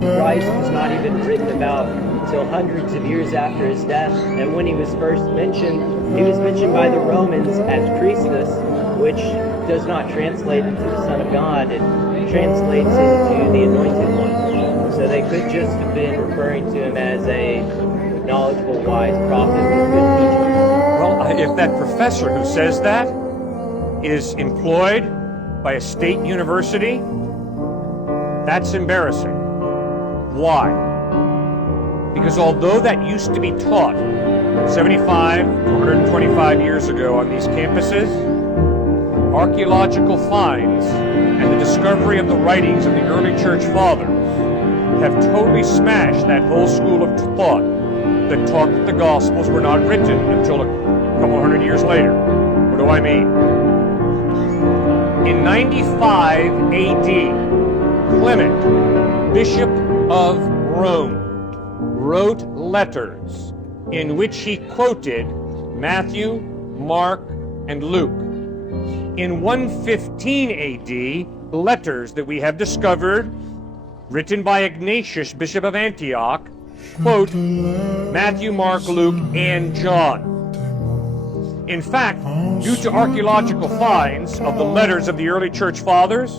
Christ was not even written about until hundreds of years after his death, and when he was first mentioned, he was mentioned by the Romans as Christus, which does not translate into the Son of God. It translates into the Anointed One. So they could just have been referring to him as a knowledgeable, wise prophet with good teaching. Well, if that professor who says that is employed by a state university, that's embarrassing. Why? Because although that used to be taught 75 to 125 years ago on these campuses, archaeological finds and the discovery of the writings of the early church fathers have totally smashed that whole school of thought that taught that the Gospels were not written until a couple hundred years later. What do I mean? In 95 AD, Clement, Bishop of Rome, wrote letters in which he quoted Matthew, Mark, and Luke. In 115 AD, letters that we have discovered, written by Ignatius, Bishop of Antioch, quote Matthew, Mark, Luke, and John. In fact, due to archaeological finds of the letters of the early church fathers,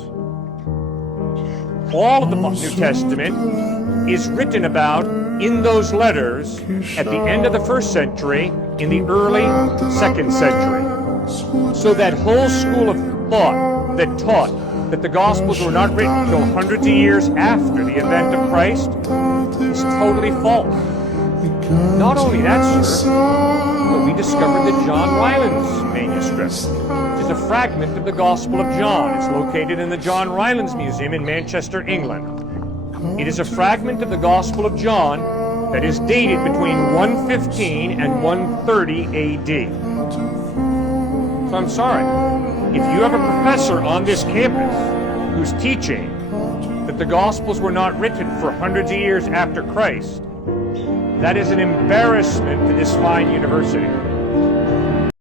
all of the New Testament is written about in those letters at the end of the first century, in the early second century. So that whole school of thought that taught that the Gospels were not written until hundreds of years after the event of Christ is totally false. Not only that, sir, but we discovered the John Rylands manuscript, which is a fragment of the Gospel of John. It's located in the John Rylands Museum in Manchester, England. It is a fragment of the Gospel of John that is dated between 115 and 130 AD. So I'm sorry, if you have a professor on this campus who's teaching that the Gospels were not written for hundreds of years after Christ, that is an embarrassment to this fine university.